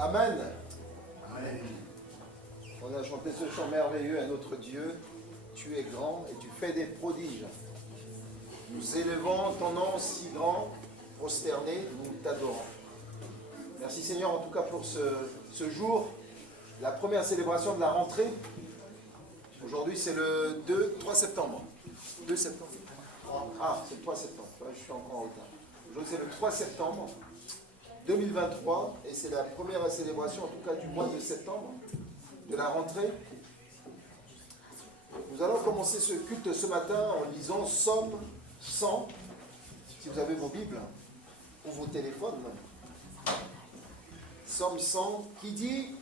Amen. Amen. On a chanté ce chant merveilleux à notre Dieu. Tu es grand et tu fais des prodiges. Nous élevons ton nom si grand, prosterné, nous t'adorons. Merci Seigneur en tout cas pour ce jour, la première célébration de la rentrée. Aujourd'hui c'est le 3 septembre. 2 septembre. Ah, c'est le 3 septembre. Ouais, je suis encore en retard. Aujourd'hui c'est le 3 septembre 2023 et c'est la première célébration en tout cas du mois de septembre, de la rentrée. Nous allons commencer ce culte ce matin en lisant Psaume 100, si vous avez vos Bibles ou vos téléphones. Psaume 100 qui dit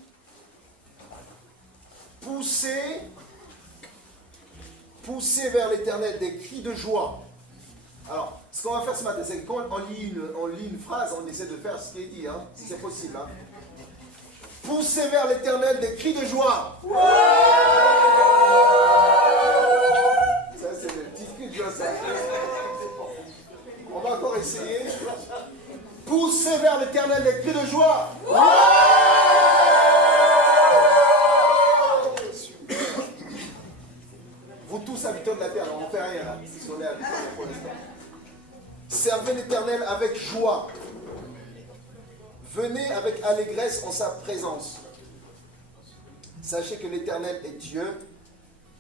« Poussez vers l'Éternel des cris de joie ». Alors, ce qu'on va faire ce matin, c'est que quand on lit une phrase, on essaie de faire ce qui est dit, hein, si c'est possible. Hein. Poussez vers l'Éternel des cris de joie. Ouais, ça, c'est le petit cri de joie, ça. On va encore essayer. Poussez vers l'Éternel des cris de joie. Ouais. Vous tous habitants de la terre, on ne fait rien là, si on est habitants pour l'instant. Servez l'Éternel avec joie. Venez avec allégresse en sa présence. Sachez que l'Éternel est Dieu.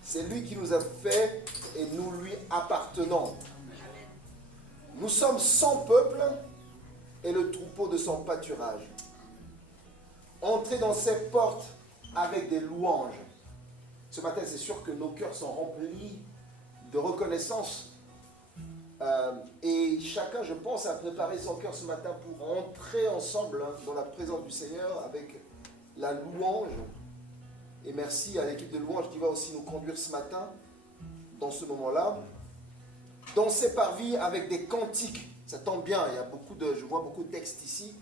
C'est lui qui nous a fait et nous lui appartenons. Nous sommes son peuple et le troupeau de son pâturage. Entrez dans ses portes avec des louanges. Ce matin, c'est sûr que nos cœurs sont remplis de reconnaissance. Et chacun, je pense, a préparé son cœur ce matin pour entrer ensemble dans la présence du Seigneur avec la louange. Et merci à l'équipe de louange qui va aussi nous conduire ce matin dans ce moment-là. Danser parvis avec des cantiques. Ça tombe bien, je vois beaucoup de textes ici.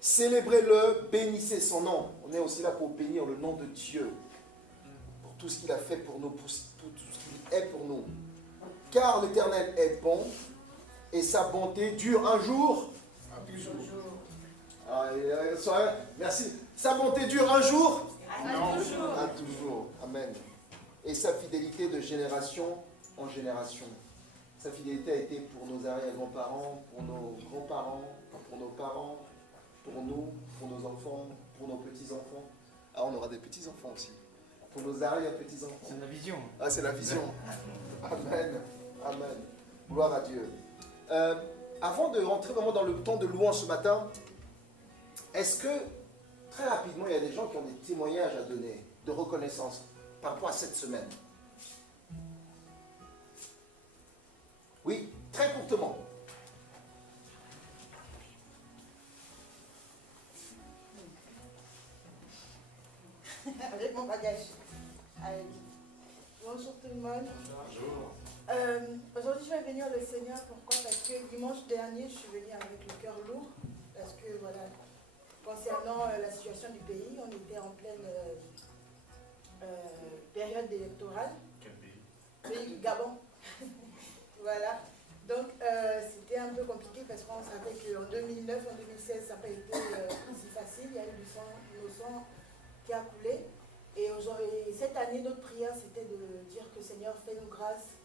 Célébrez-le, bénissez son nom. On est aussi là pour bénir le nom de Dieu. Pour tout ce qu'il a fait pour nous, pour tout ce qu'il est pour nous. Car l'Éternel est bon et sa bonté dure un jour. Merci. Sa bonté dure un jour. À toujours. Amen. Et sa fidélité de génération en génération. Sa fidélité a été pour nos arrière-grands-parents, pour nos grands-parents, pour nos parents, pour nous, pour nos enfants, pour nos petits-enfants. Ah, on aura des petits-enfants aussi. Pour nos arrière-petits-enfants. C'est la vision. Ah, c'est la vision. Amen. Amen. Gloire à Dieu. Avant de rentrer vraiment dans le temps de louange ce matin, est-ce que, très rapidement, il y a des gens qui ont des témoignages à donner, de reconnaissance, par rapport à cette semaine? Oui, très courtement. Avec mon bagage. Allez. Bonjour tout le monde. Bonjour. Aujourd'hui, je vais bénir le Seigneur. Pourquoi? Parce que dimanche dernier, je suis venue avec le cœur lourd. Parce que, voilà, concernant la situation du pays, on était en pleine période électorale. Quel pays? Pays du Gabon. Voilà. Donc, c'était un peu compliqué parce qu'on savait qu'en 2009, en 2016, ça n'a pas été si facile. Il y a eu du sang innocent qui a coulé. Et cette année, notre prière, c'était de dire que Seigneur, fais-nous grâce.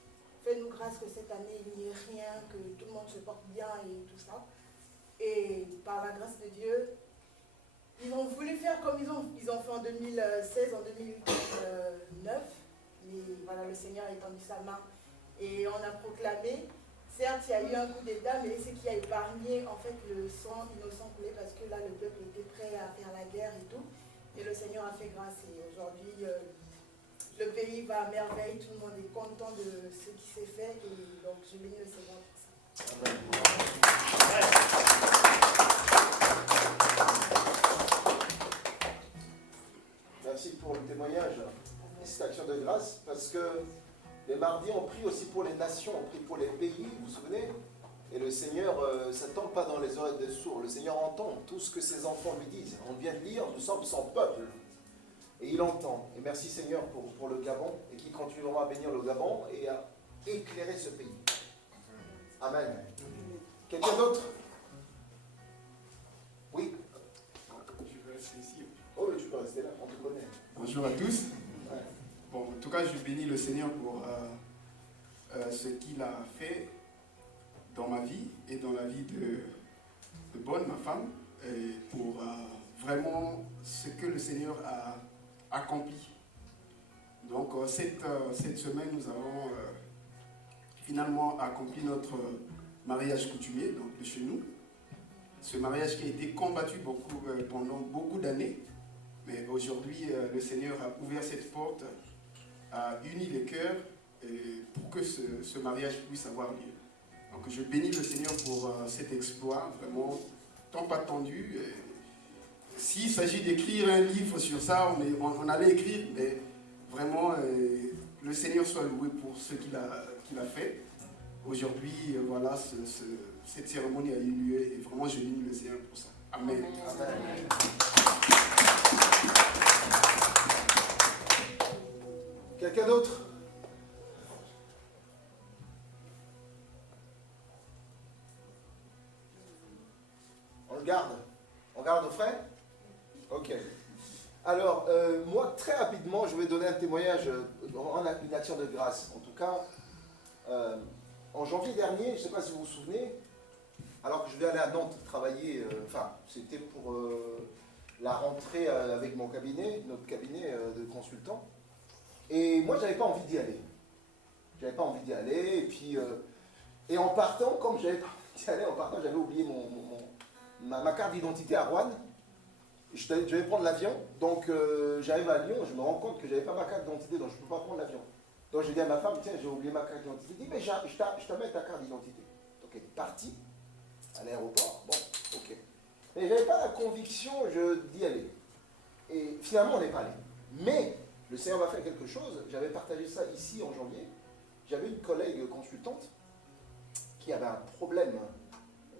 Fais-nous grâce que cette année, il n'y ait rien, que tout le monde se porte bien et tout ça. Et par la grâce de Dieu, ils ont voulu faire comme ils ont fait en 2016, en 2009. Mais voilà, le Seigneur a étendu sa main et on a proclamé. Certes, il y a eu un coup d'État, mais c'est qui a épargné en fait le sang innocent coulé parce que là, le peuple était prêt à faire la guerre et tout. Et le Seigneur a fait grâce. Et aujourd'hui, le pays va à merveille. Tout le monde est content de ce qui s'est fait. Et donc, je bénis le Seigneur pour ça. Amen. Merci pour le témoignage et cette action de grâce, parce que les mardis, on prie aussi pour les nations, on prie pour les pays, vous vous souvenez? Et le Seigneur, ça ne tombe pas dans les oreilles des sourds. Le Seigneur entend tout ce que ses enfants lui disent. On vient de lire, nous sommes son peuple. Et il entend. Et merci Seigneur pour le Gabon, et qui continuera à bénir le Gabon et à éclairer ce pays. Amen. Quelqu'un d'autre? Oui. Bonjour à tous. Bon, en tout cas, je bénis le Seigneur pour ce qu'il a fait dans ma vie et dans la vie de Bonne, ma femme, et pour vraiment ce que le Seigneur a accompli. Donc, cette semaine, nous avons finalement accompli notre mariage coutumier, donc de chez nous. Ce mariage qui a été combattu pendant beaucoup d'années. Mais aujourd'hui, le Seigneur a ouvert cette porte, a uni les cœurs pour que ce mariage puisse avoir lieu. Donc je bénis le Seigneur pour cet exploit, vraiment tant attendu. S'il s'agit d'écrire un livre sur ça, on allait écrire, mais vraiment, le Seigneur soit loué pour ce qu'il a fait. Aujourd'hui, voilà, cette cérémonie a eu lieu et vraiment je bénis le Seigneur pour ça. Amen. Amen. Quelqu'un d'autre? On le garde? On garde au frais? Ok. Alors, moi, très rapidement, je vais donner un témoignage en une action de grâce. En tout cas, en janvier dernier, je ne sais pas si vous vous souvenez, alors que je devais aller à Nantes travailler, c'était pour la rentrée avec mon cabinet, notre cabinet de consultants. Et moi, j'avais pas envie d'y aller. J'avais pas envie d'y aller. Et puis, et en partant, comme j'avais pas envie d'y aller, j'avais oublié ma carte d'identité à Rouen. Je devais prendre l'avion. Donc, j'arrive à Lyon, je me rends compte que j'avais pas ma carte d'identité, donc je ne peux pas prendre l'avion. Donc, j'ai dit à ma femme, tiens, j'ai oublié ma carte d'identité. Elle dit, mais je t'amène ta carte d'identité. Donc, elle est partie à l'aéroport. Bon, ok. Mais je n'avais pas la conviction d'y aller. Et finalement, on n'est pas allé. Mais le Seigneur va faire quelque chose. J'avais partagé ça ici en janvier. J'avais une collègue consultante qui avait un problème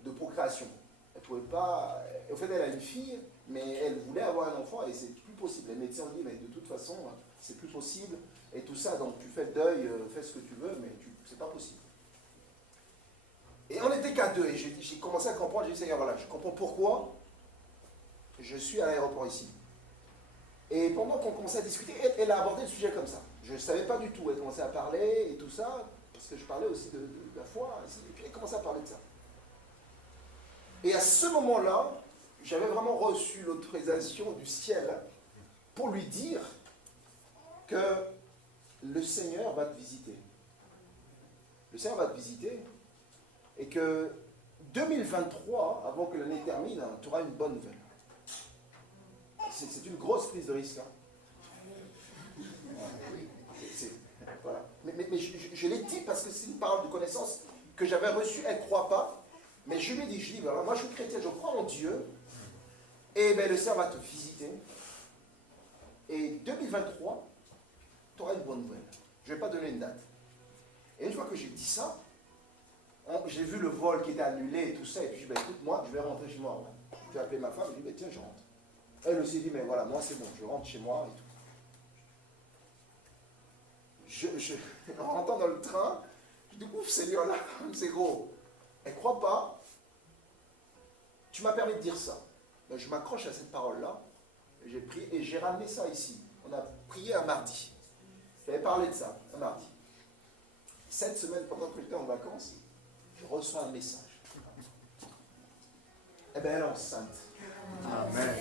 de procréation. Elle pouvait pas. En fait, elle a une fille, mais elle voulait avoir un enfant et c'est plus possible. Les médecins ont dit, mais de toute façon, c'est plus possible et tout ça. Donc tu fais le deuil, fais ce que tu veux, mais c'est pas possible. Et on n'était qu'à deux. Et j'ai commencé à comprendre. J'ai dit, Seigneur, voilà, je comprends pourquoi je suis à l'aéroport ici. Et pendant qu'on commençait à discuter, elle a abordé le sujet comme ça. Je ne savais pas du tout. Elle commençait à parler et tout ça, parce que je parlais aussi de la foi. Et puis elle commençait à parler de ça. Et à ce moment-là, j'avais vraiment reçu l'autorisation du ciel pour lui dire que le Seigneur va te visiter. Le Seigneur va te visiter et que 2023, avant que l'année termine, tu auras une bonne nouvelle. C'est une grosse prise de risque. Hein. Voilà. Mais je l'ai dit parce que c'est une parole de connaissance que j'avais reçue. Elle ne croit pas. Mais je lui ai dit, voilà, moi je suis chrétien, je crois en Dieu. Et bien le Seigneur va te visiter. Et 2023, tu auras une bonne nouvelle. Je ne vais pas donner une date. Et une fois que j'ai dit ça, j'ai vu le vol qui était annulé et tout ça. Et puis je dis, écoute, moi, je vais rentrer chez moi. Ouais. Je vais appeler ma femme, je lui dis, tiens, je rentre. Elle aussi dit, mais voilà, moi c'est bon, je rentre chez moi et tout. En rentrant dans le train, je dis, ouf, Seigneur, là, c'est gros. Elle ne croit pas. Tu m'as permis de dire ça. Donc, je m'accroche à cette parole-là. J'ai prié et j'ai ramené ça ici. On a prié un mardi. J'avais parlé de ça, un mardi. Cette semaine, pendant que j'étais en vacances, je reçois un message. Eh bien, elle est enceinte. Amen.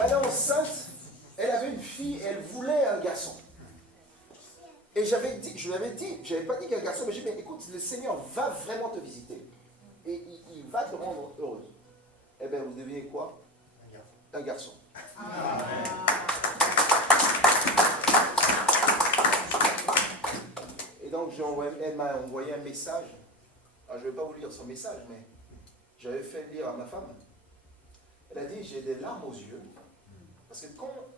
Elle est enceinte, elle avait une fille et elle voulait un garçon. Et je lui avais dit, je n'avais pas dit qu'un garçon, mais j'ai dit, mais écoute, le Seigneur va vraiment te visiter. Et il va te rendre heureuse. Eh bien, vous devinez quoi? Un garçon. Amen. Et donc, elle m'a envoyé un message. Alors, je ne vais pas vous lire son message, mais j'avais fait lire à ma femme. Elle a dit, j'ai des larmes aux yeux. Parce que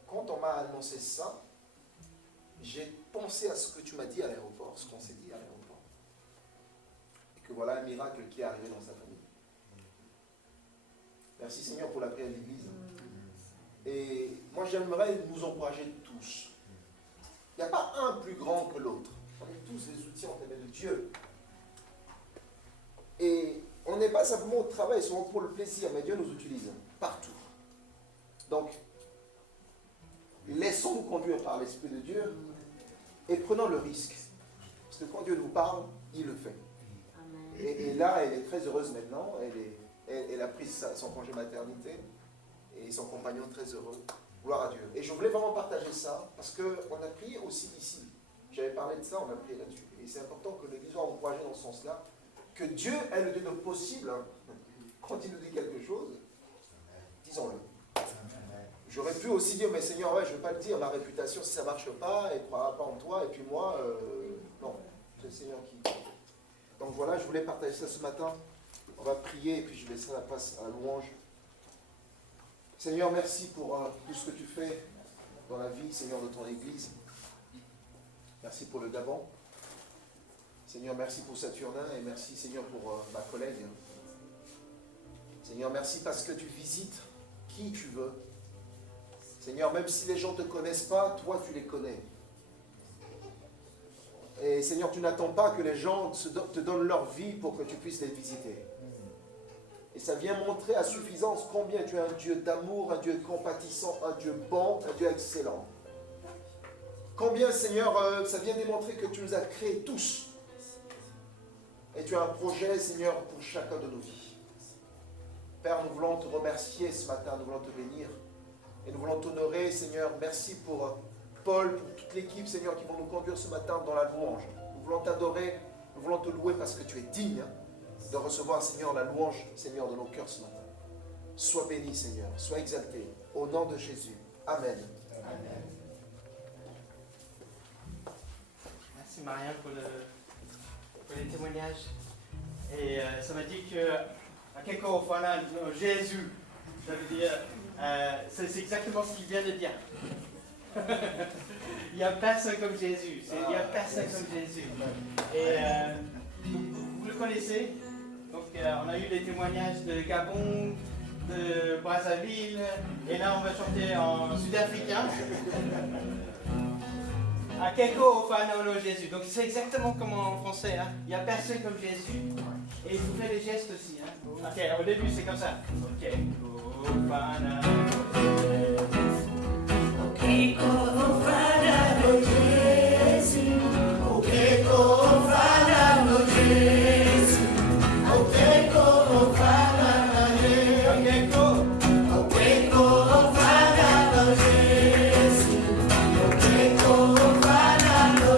quand on m'a annoncé ça, j'ai pensé à ce que tu m'as dit à l'aéroport, ce qu'on s'est dit à l'aéroport. Et que voilà un miracle qui est arrivé dans sa famille. Merci Seigneur pour la prière de l'Église. Et moi j'aimerais nous encourager tous. Il n'y a pas un plus grand que l'autre. On est tous des outils entre les mains de Dieu. Et on n'est pas simplement au travail, souvent pour le plaisir, mais Dieu nous utilise partout. Donc, laissons-nous conduire par l'Esprit de Dieu et prenons le risque. Parce que quand Dieu nous parle, il le fait. Et là, elle est très heureuse maintenant. Elle a pris son congé maternité et son compagnon très heureux. Gloire à Dieu. Et je voulais vraiment partager ça parce qu'on a prié aussi ici. J'avais parlé de ça, on a prié là-dessus. Et c'est important que l'Église soit encouragée dans ce sens-là. Que Dieu est le Dieu de possible. Quand il nous dit quelque chose, disons-le. J'aurais pu aussi dire, mais Seigneur, ouais, je ne veux pas le dire, ma réputation, si ça ne marche pas, elle ne croira pas en toi, et puis moi, non, c'est le Seigneur qui... Donc voilà, je voulais partager ça ce matin. On va prier, et puis je laisserai la place à la louange. Seigneur, merci pour tout ce que tu fais dans la vie, Seigneur, de ton Église. Merci pour le Gabon. Seigneur, merci pour Saturnin, et merci, Seigneur, pour ma collègue. Seigneur, merci parce que tu visites qui tu veux. Seigneur, même si les gens ne te connaissent pas, toi tu les connais. Et Seigneur, tu n'attends pas que les gens te donnent leur vie pour que tu puisses les visiter. Et ça vient montrer à suffisance combien tu es un Dieu d'amour, un Dieu compatissant, un Dieu bon, un Dieu excellent. Combien, Seigneur, ça vient démontrer que tu nous as créés tous. Et tu as un projet, Seigneur, pour chacun de nos vies. Père, nous voulons te remercier ce matin, nous voulons te bénir. Et nous voulons t'honorer, Seigneur. Merci pour Paul, pour toute l'équipe, Seigneur, qui vont nous conduire ce matin dans la louange. Nous voulons t'adorer, nous voulons te louer parce que tu es digne de recevoir, Seigneur, la louange, Seigneur, de nos cœurs ce matin. Sois béni, Seigneur. Sois exalté. Au nom de Jésus. Amen. Amen. Merci Marianne pour les témoignages. Et ça m'a dit que à quelque au final, Jésus, ça veut dire, c'est exactement ce qu'il vient de dire. Il n'y a personne comme Jésus. Il n'y a personne comme Jésus. Et vous le connaissez. Donc on a eu des témoignages de Gabon, de Brazzaville, et là on va chanter en sud-africain. À Keko Ofano Jésus. Donc c'est exactement comme en français. Hein. Il n'y a personne comme Jésus. Et il vous fait les gestes aussi. Hein. Ok, au début c'est comme ça. Keko Ofano Keko Ofano Jésus. Keko Ofano Jésus. Keko Ofano Jésus. Keko Ofano Jésus. Keko Ofano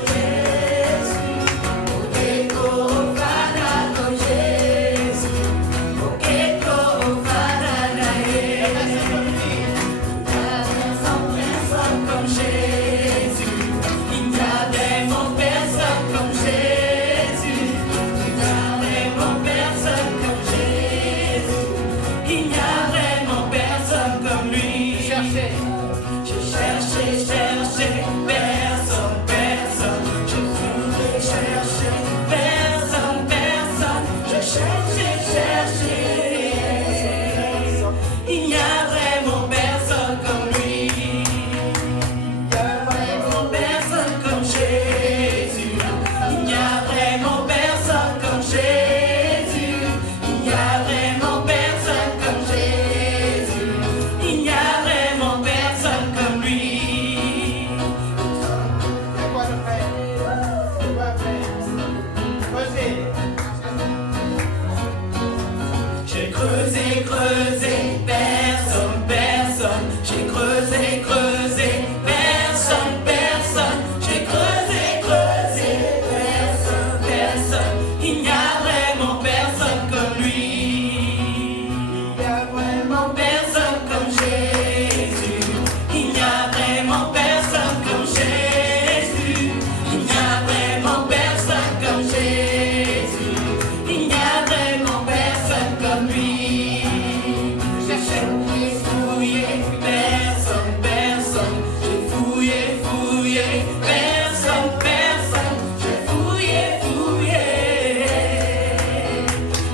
Jésus. Keko Ofano Jésus. Keko Ofano Jésus. Il n'y a vraiment personne comme Jésus. Il n'y a vraiment personne comme Jésus. Il n'y a vraiment personne comme lui. Je cherchais, personne, personne. Je voulais chercher, personne, personne. Je cherchais. Il n'y a vraiment personne comme lui. Il n'y a vraiment personne comme Jésus. Il n'y a vraiment personne comme Jésus. Il n'y a vraiment personne comme Jésus. Il n'y a vraiment personne comme lui. C'est quoi le frère? C'est quoi le frère? J'ai creusé, personne, personne. J'ai creusé, personne, personne. J'ai creusé, personne, personne. Il n'y a vraiment personne comme lui. Il n'y a vraiment personne comme Jésus. Il n'y a vraiment personne comme Jésus. Il n'y a vraiment personne comme Jésus. Il n'y a vraiment personne comme lui. J'ai fouillé, personne, personne. J'ai fouillé, personne, personne. J'ai fouillé.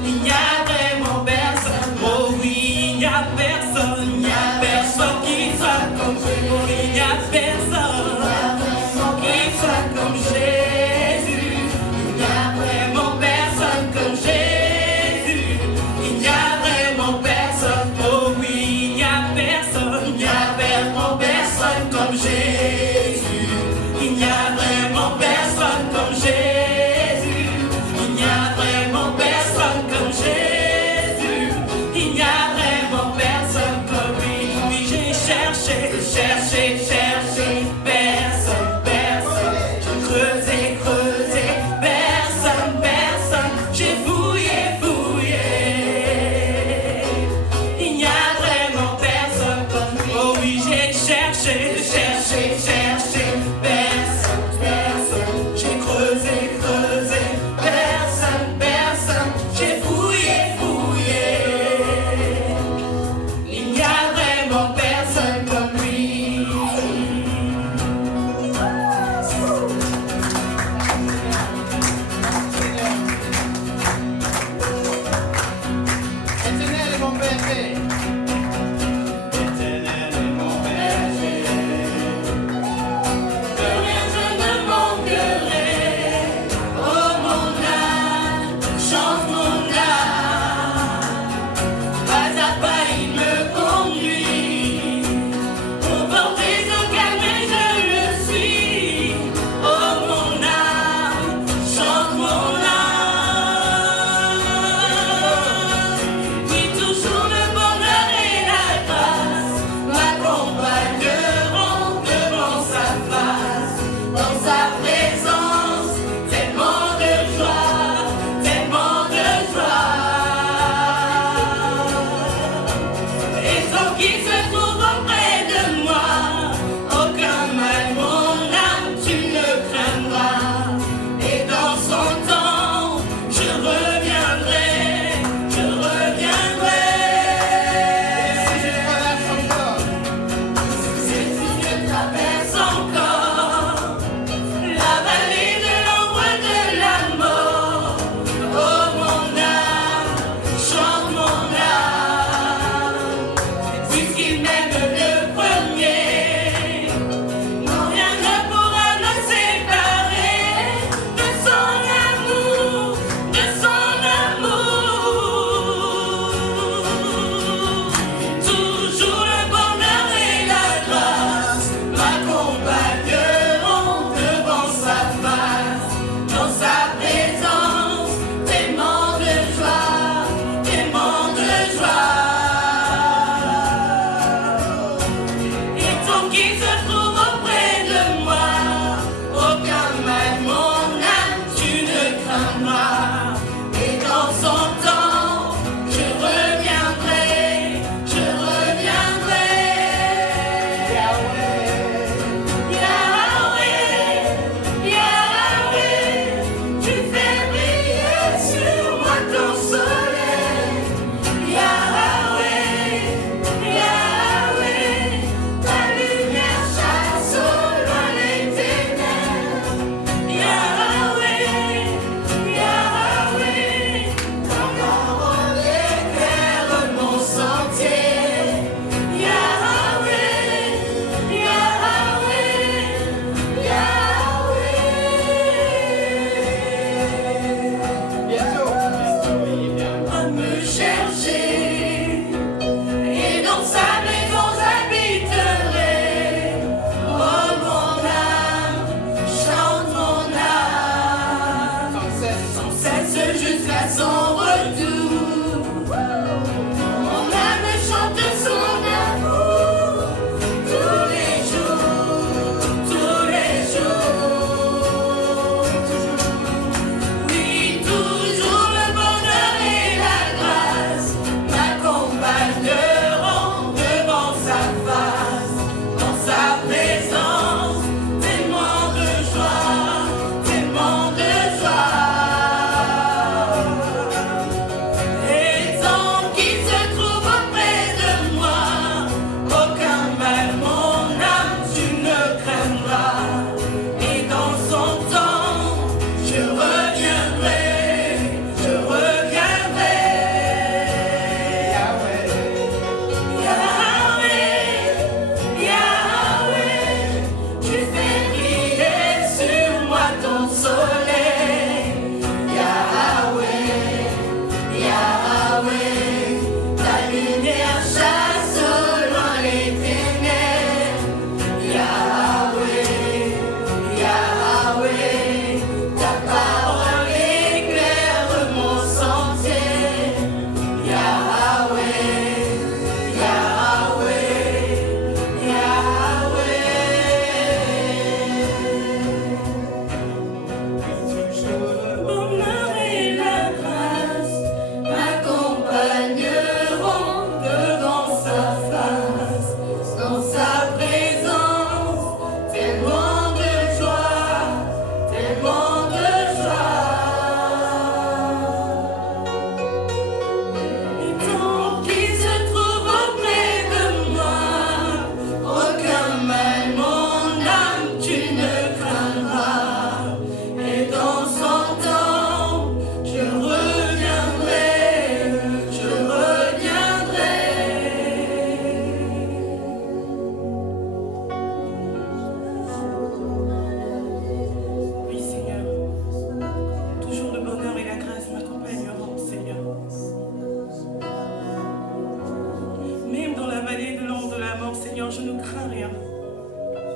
Il n'y a vraiment personne. Oh oui, il n'y a personne. Il n'y a personne qui soit comme Jésus. Oh, il n'y a personne qui soit comme Jésus. Il n'y a vraiment personne comme Jésus. comme Jésus. Il n'y a vraiment personne comme Jésus. Il n'y a vraiment personne comme Jésus. Il n'y a vraiment personne comme lui. Oui, j'ai cherché, cherché, cherché. Personne, personne. J'ai creusé, creusé. Personne, personne. J'ai fouillé, fouillé. Il n'y a vraiment personne comme lui. Oh oui, j'ai cherché, cherché.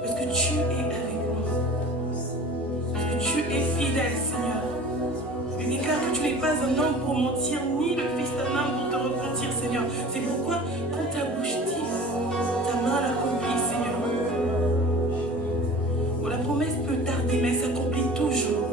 Parce que tu es avec nous. Parce que tu es fidèle, Seigneur. Je déclare que tu n'es pas un homme pour mentir, ni le fils d'un homme pour te repentir, Seigneur. C'est pourquoi, quand ta bouche dit, ta main l'accomplit, Seigneur. Oh, la promesse peut tarder, mais elle s'accomplit toujours.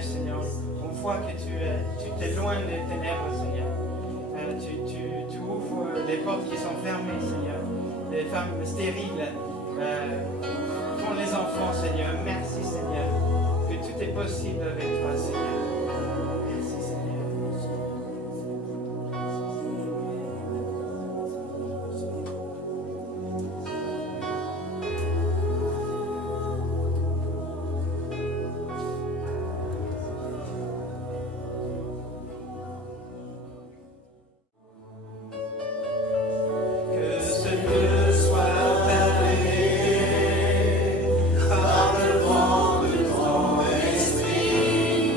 Seigneur. On voit que tu t'éloignes des ténèbres, Seigneur. Tu ouvres les portes qui sont fermées, Seigneur. Les femmes stériles font les enfants, Seigneur. Merci, Seigneur, que tout est possible avec toi, Seigneur. Merci, Seigneur. Par le vent de ton esprit.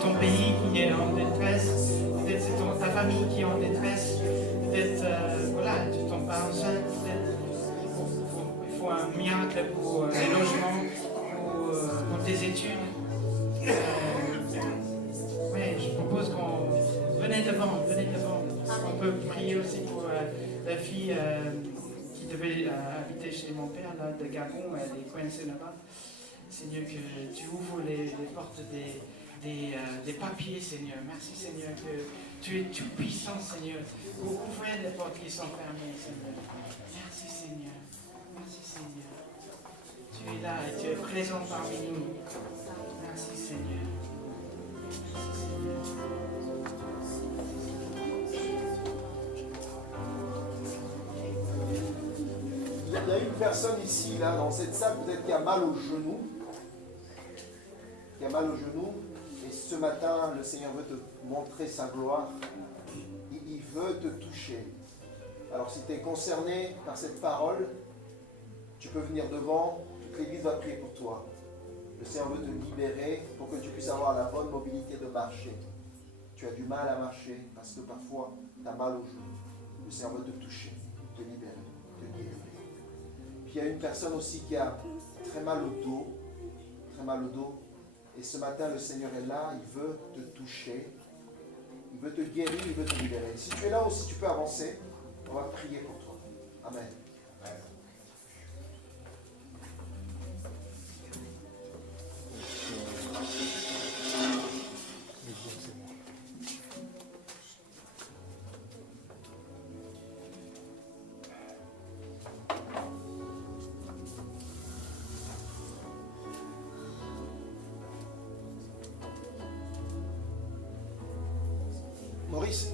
ton pays qui est en détresse, peut-être c'est ta famille qui est en détresse, peut-être voilà, tu tombes pas enceinte, peut-être il faut un miracle pour les logements, pour tes études. Oui, je propose qu'on venez devant. On peut prier aussi pour la fille qui devait habiter chez mon père là, de Gabon, elle est coincée là-bas. Seigneur, que tu ouvres les portes des papiers, Seigneur. Merci, Seigneur, que tu es tout puissant, Seigneur, pour ouvrir les portes qui sont fermées, Seigneur. Merci, Seigneur. Merci, Seigneur. Tu es là et tu es présent parmi nous. Merci, Seigneur. Merci, Seigneur. Il y a une personne ici, là, dans cette salle, peut-être qui a mal au genou. Et ce matin, le Seigneur veut te montrer sa gloire. Il veut te toucher. Alors, si tu es concerné par cette parole, tu peux venir devant. Toute l'Église va prier pour toi. Le Seigneur veut te libérer pour que tu puisses avoir la bonne mobilité de marcher. Tu as du mal à marcher parce que parfois, tu as mal au genou. Le Seigneur veut te toucher, te libérer, te guérir. Puis il y a une personne aussi qui a très mal au dos. Et ce matin, le Seigneur est là, il veut te toucher, il veut te guérir, il veut te libérer. Si tu es là aussi, tu peux avancer. On va prier pour toi. Amen. Maurice.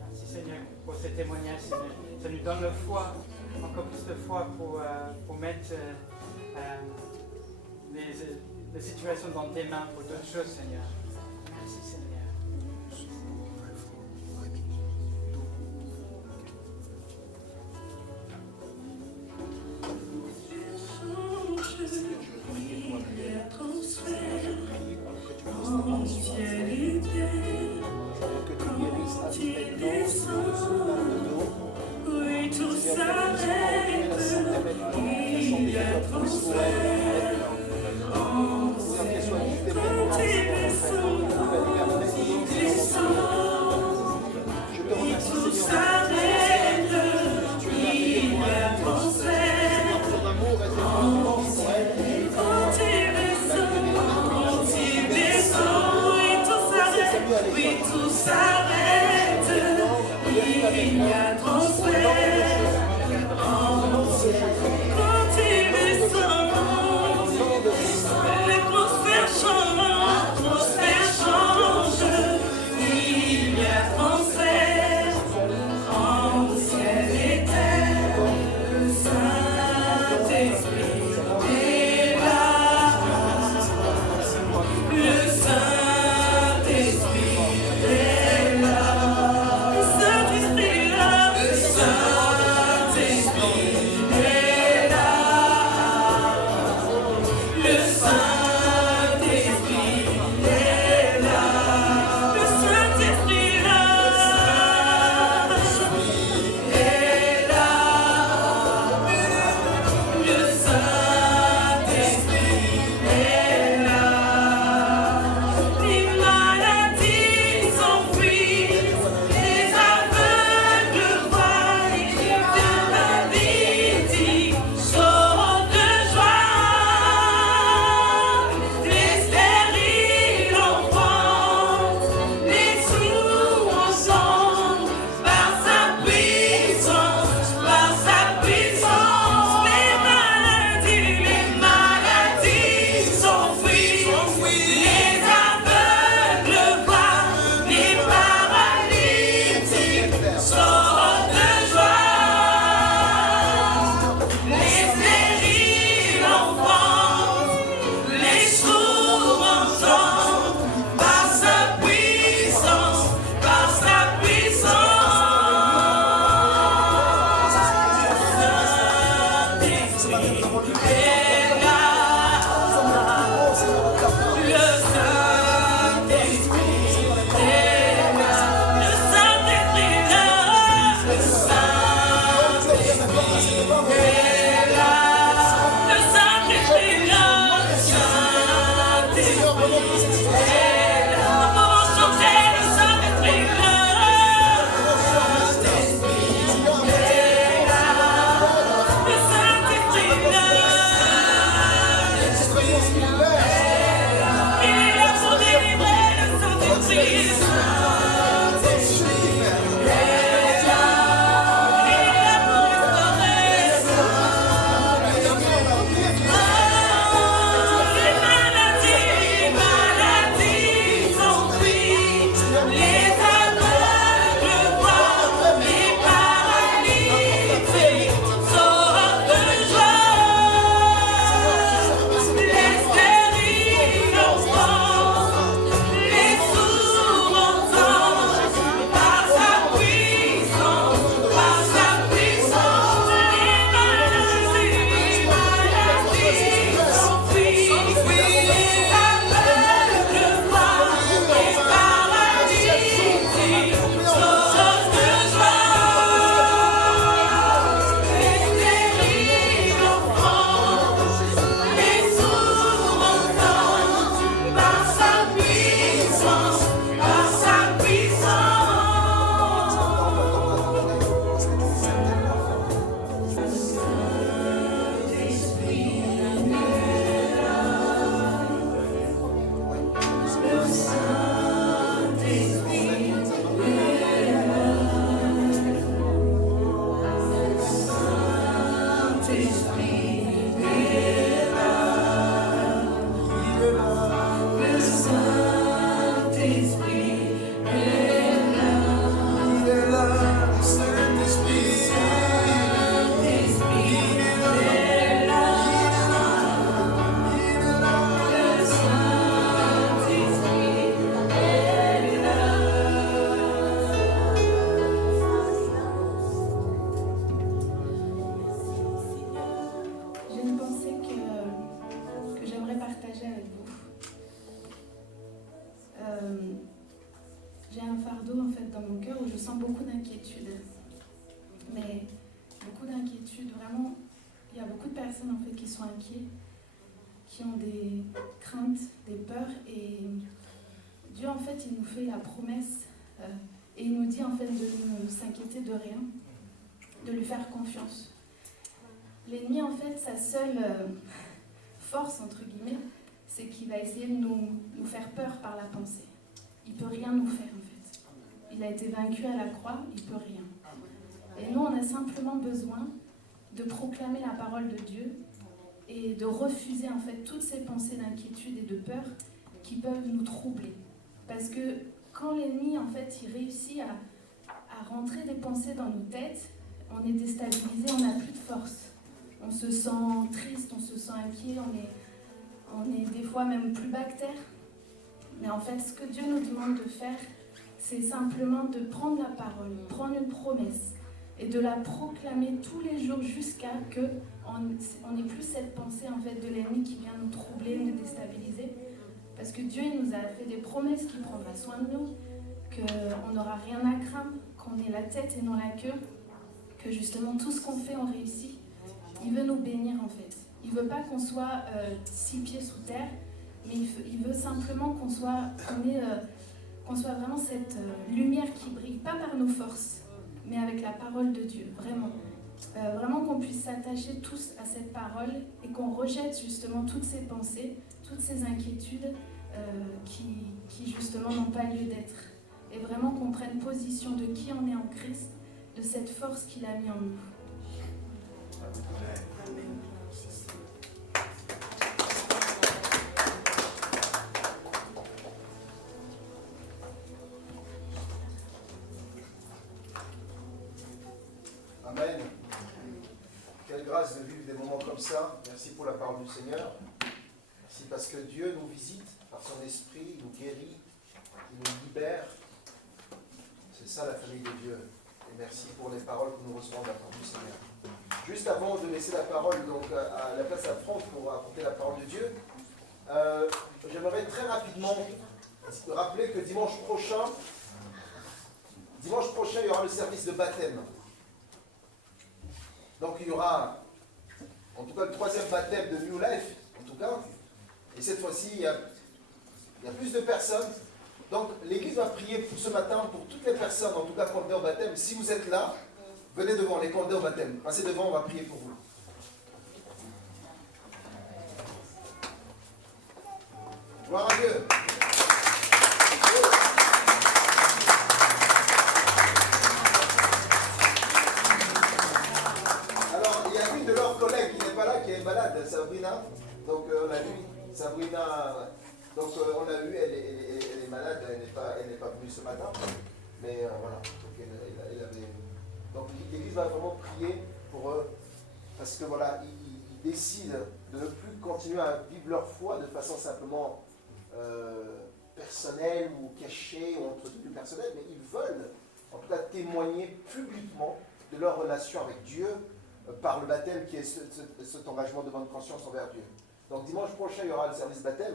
Merci Seigneur pour ce témoignage, Seigneur. Ça nous donne la foi, encore plus de foi pour mettre les situations dans tes mains pour d'autres choses, Seigneur. Merci Seigneur. Le Saint-Esprit est là. je sens beaucoup d'inquiétude. Mais beaucoup d'inquiétude, vraiment, il y a beaucoup de personnes en fait qui sont inquiets, qui ont des craintes, des peurs, et Dieu en fait il nous fait la promesse et il nous dit en fait de ne s'inquiéter de rien, de lui faire confiance. L'ennemi en fait sa seule force entre guillemets, c'est qu'il va essayer de nous faire peur par la pensée. Il peut rien nous faire en fait. Il a été vaincu à la croix, il peut rien. Et nous on a simplement besoin de proclamer la parole de Dieu et de refuser en fait toutes ces pensées d'inquiétude et de peur qui peuvent nous troubler. Parce que quand l'ennemi en fait il réussit à rentrer des pensées dans nos têtes, on est déstabilisé, on n'a plus de force. On se sent triste, on se sent inquiet, on est des fois même plus bactère. Mais en fait ce que Dieu nous demande de faire, c'est simplement de prendre la parole, prendre une promesse et de la proclamer tous les jours jusqu'à ce qu'on n'ait plus cette pensée en fait, de l'ennemi qui vient nous troubler, nous déstabiliser. Parce que Dieu il nous a fait des promesses qu'il prendra soin de nous, qu'on n'aura rien à craindre, qu'on est la tête et non la queue, que justement tout ce qu'on fait on réussit. Il veut nous bénir en fait. Il ne veut pas qu'on soit 6 pieds sous terre, mais il veut simplement qu'on soit vraiment cette lumière qui brille, pas par nos forces, mais avec la parole de Dieu, vraiment. Vraiment qu'on puisse s'attacher tous à cette parole et qu'on rejette justement toutes ces pensées, toutes ces inquiétudes qui justement n'ont pas lieu d'être. Et vraiment qu'on prenne position de qui on est en Christ, de cette force qu'il a mis en nous. Amen. Quelle grâce de vivre des moments comme ça. Merci pour la parole du Seigneur. Merci parce que Dieu nous visite par son esprit, il nous guérit, il nous libère. C'est ça la famille de Dieu. Et merci pour les paroles que nous recevons de la part du Seigneur. Juste avant de laisser la parole donc, à la place à Franck pour apporter la parole de Dieu, j'aimerais très rapidement rappeler que dimanche prochain, il y aura le service de baptême. Donc il y aura, en tout cas, le 3e baptême de New Life, en tout cas. Et cette fois-ci, il y a plus de personnes. Donc l'Église va prier pour ce matin pour toutes les personnes, en tout cas candidats au baptême. Si vous êtes là, venez devant, les candidats au baptême. Passez devant, on va prier pour vous. Gloire à Dieu. Alors, il y a une de leurs collègues qui n'est pas là, qui est malade, Sabrina. Donc, on a vu Sabrina. Donc, on l'a vu, elle est malade, elle n'est pas venue ce matin. Mais voilà. Donc, l'Église va vraiment prier pour eux. Parce que voilà, ils décident de ne plus continuer à vivre leur foi de façon simplement personnelle ou cachée ou entretenue personnelle, mais ils veulent en tout cas témoigner publiquement de leur relation avec Dieu par le baptême qui est cet engagement de bonne conscience envers Dieu. Donc dimanche prochain, il y aura le service baptême.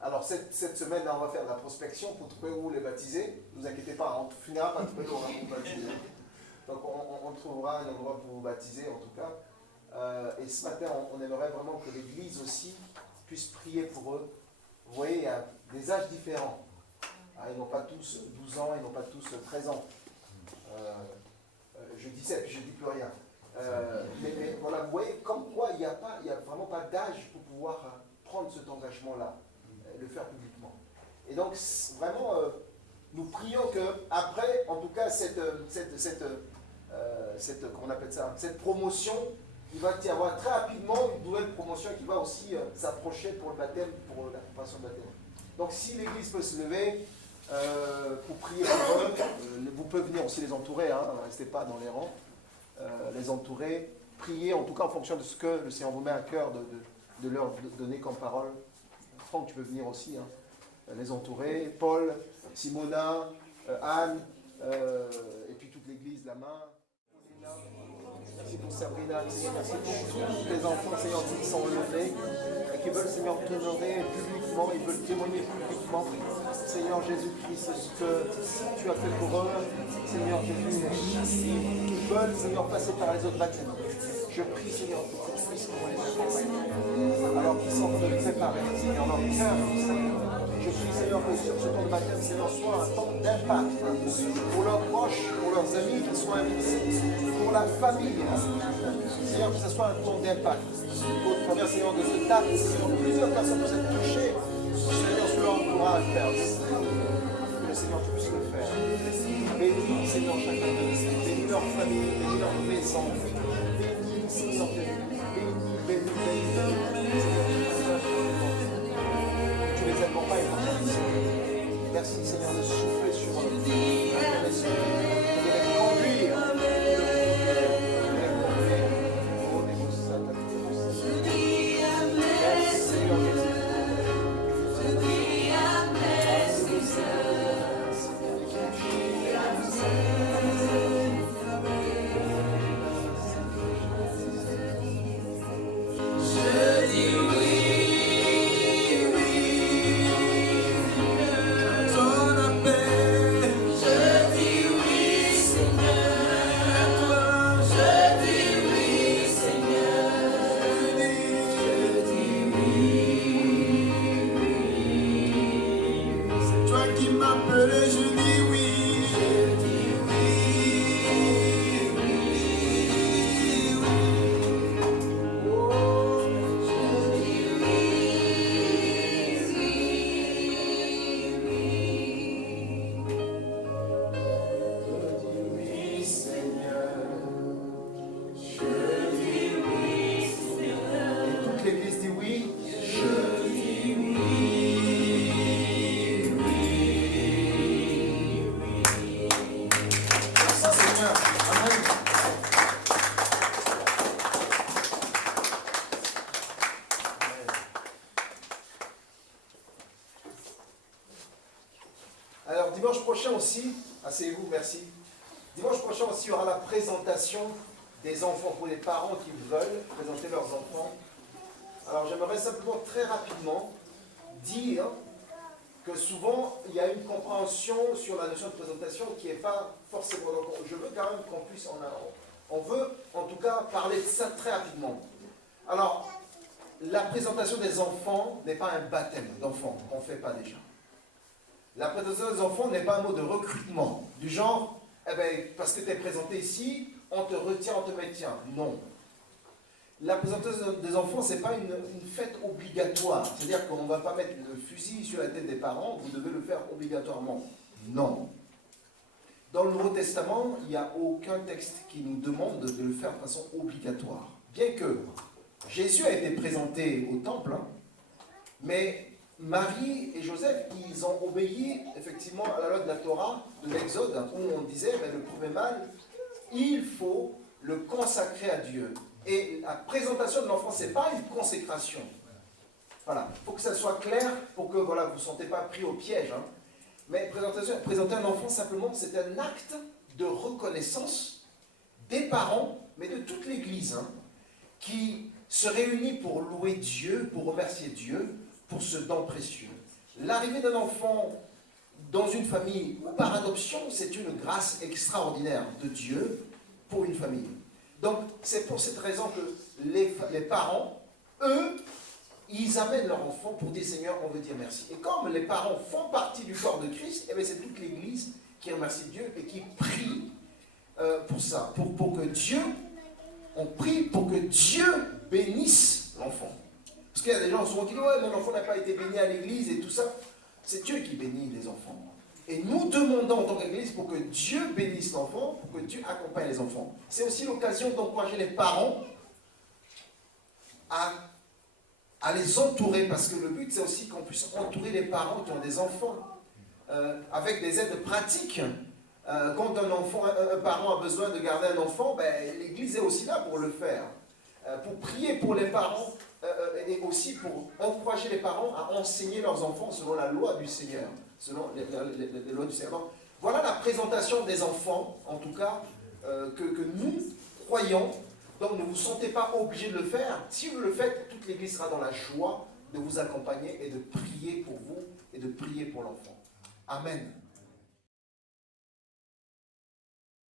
Alors cette semaine, là, on va faire de la prospection pour trouver où les baptiser. Ne vous inquiétez pas, on finira par trouver où on va vous baptiser. Donc on trouvera un endroit pour vous baptiser en tout cas. Et ce matin, on aimerait vraiment que l'Église aussi puisse prier pour eux. Vous voyez, il y a des âges différents. Ils n'ont pas tous 12 ans, ils n'ont pas tous 13 ans. Je dis 7, je ne dis plus rien. Mais voilà, vous voyez, comme quoi il n'y a vraiment pas d'âge pour pouvoir prendre cet engagement-là, le faire publiquement. Et donc, vraiment, nous prions qu'après, en tout cas, comment on appelle ça, cette promotion, il va y avoir très rapidement une nouvelle promotion qui va aussi s'approcher pour le baptême, pour la préparation de baptême. Donc, si l'Église peut se lever pour prier pour eux, vous pouvez venir aussi les entourer, hein, ne restez pas dans les rangs. Les entourer, prier en tout cas en fonction de ce que le Seigneur vous met à cœur de leur donner comme parole. Franck, tu peux venir aussi, hein, les entourer, Paul, Simona, Anne, et puis toute l'église, la main. Merci pour Sabrina, merci pour tous les enfants, Seigneur, qui sont levés et qui veulent, Seigneur, t'honorer publiquement, ils veulent témoigner publiquement, Seigneur Jésus-Christ, ce que tu as fait pour eux. Seigneur Jésus, qui veulent, Seigneur, passer par les autres baptêmes. Je prie, Seigneur, pour que tu puisses les accompagner. Alors qu'ils sont préparés, Seigneur, leur cœur, Seigneur. Je prie, Seigneur, que ce temps de baptême, Seigneur, soit un temps d'impact pour leurs proches, pour leurs amis qui soient invités, pour la famille. Seigneur, que ce soit un temps d'impact. Au travers, Seigneur, de cette date, Seigneur, plusieurs personnes puissent être touchées. Seigneur, sur leur entourage, Père. Que le Seigneur puisse le faire. Bénis, Seigneur, chacun de nous. Bénis leur famille, bénis leur maison. Bénis, Seigneur, bénis. Tu les accompagnes dans ta vie. Merci, Seigneur, de souffler sur eux. De les conduire. Merci, Seigneur Jésus. Alors dimanche prochain aussi, asseyez-vous, merci. Dimanche prochain aussi, il y aura la présentation des enfants pour les parents qui veulent présenter leurs enfants. Alors j'aimerais simplement très rapidement dire que souvent il y a une compréhension sur la notion de présentation qui n'est pas forcément... Donc je veux quand même qu'on puisse on veut en tout cas parler de ça très rapidement. Alors, la présentation des enfants n'est pas un baptême d'enfants, on ne fait pas déjà. La présentation des enfants n'est pas un mot de recrutement, du genre, eh ben, parce que tu es présenté ici, on te retient, on te maintient. Non. La présentation des enfants, ce n'est pas une fête obligatoire. C'est-à-dire qu'on ne va pas mettre le fusil sur la tête des parents, vous devez le faire obligatoirement. Non. Dans le Nouveau Testament, il n'y a aucun texte qui nous demande de le faire de façon obligatoire. Bien que Jésus a été présenté au temple, hein, mais Marie et Joseph, ils ont obéi effectivement à la loi de la Torah, de l'Exode, où on disait, ben, le premier mâle, il faut le consacrer à Dieu. Et la présentation de l'enfant, ce n'est pas une consécration. Voilà, il faut que ça soit clair pour que voilà, vous ne vous sentez pas pris au piège. Hein. Mais présenter un enfant, simplement, c'est un acte de reconnaissance des parents, mais de toute l'Église, hein, qui se réunit pour louer Dieu, pour remercier Dieu, pour ce don précieux. L'arrivée d'un enfant dans une famille ou par adoption, c'est une grâce extraordinaire de Dieu pour une famille. Donc, c'est pour cette raison que les parents, eux, ils amènent leur enfant pour dire Seigneur, on veut dire merci. Et comme les parents font partie du corps de Christ, eh bien, c'est toute l'Église qui remercie Dieu et qui prie pour ça, pour que Dieu, on prie pour que Dieu bénisse l'enfant. Parce qu'il y a des gens souvent qui disent ouais, mon enfant n'a pas été béni à l'église et tout ça. C'est Dieu qui bénit les enfants. Et nous demandons en tant qu'église pour que Dieu bénisse l'enfant, pour que Dieu accompagne les enfants. C'est aussi l'occasion d'encourager les parents à les entourer, parce que le but c'est aussi qu'on puisse entourer les parents qui ont des enfants avec des aides pratiques. Quand un parent a besoin de garder un enfant, ben, l'église est aussi là pour le faire. Pour prier pour les parents et aussi pour encourager les parents à enseigner leurs enfants selon la loi du Seigneur. Selon les lois du Seigneur. Donc, voilà la présentation des enfants, en tout cas, que nous croyons. Donc ne vous sentez pas obligé de le faire. Si vous le faites, toute l'Église sera dans la joie de vous accompagner et de prier pour vous et de prier pour l'enfant. Amen.